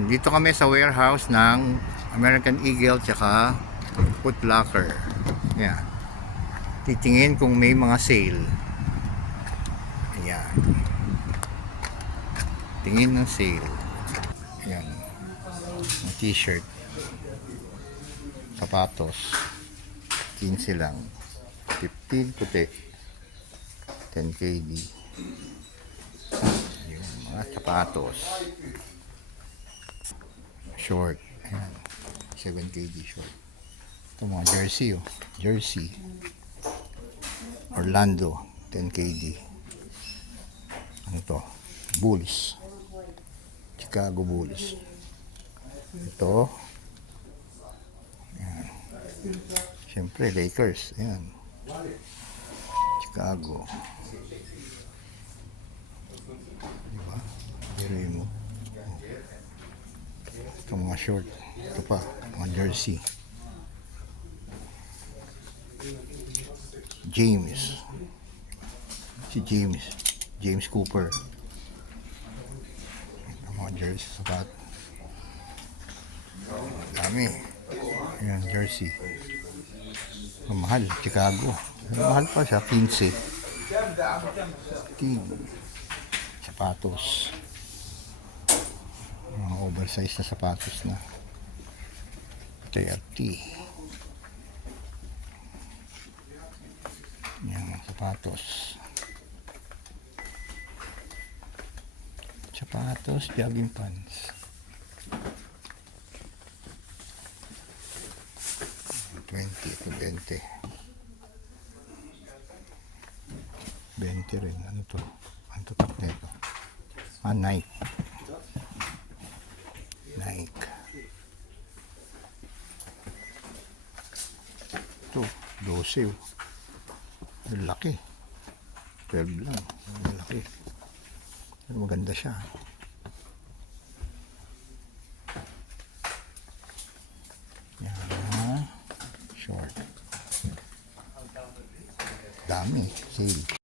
Yan, dito kami sa warehouse ng American Eagle tsaka Foot Locker. Yan. Titingin kung may mga sale. Ayan. Tingin ng sale. Ayan. Ang t-shirt. Sapatos. 15 lang. 15 puti. 10 KD. Ayan, mga sapatos. Short. Ayan. 7 KD short. Ito mga jersey oh. Jersey. Orlando. 10 KD. Ano to? Bulls. Chicago Bulls. Ito. Ayan. Siyempre Lakers. Ayan. Chicago. Diba? Pero mo. Ito mga short. Ito pa. Mga jersey. James. Si James. James Cooper. Ito mga jersey. Sapat. Dami. Ayan, jersey. Mahal. Chicago. Mahal pa siya. 15. Sapatos. Mga oversized na sapatos na. 30. Yan mga sapatos. Sapatos, jogging pants. 20 to 20. 20 rin. Ano to? Ano to tak nito? Nike. Nike. Ito, 12. Ang laki. 12 lang. Ang laki. Pero maganda siya. Yan. Short. Dami. Sale.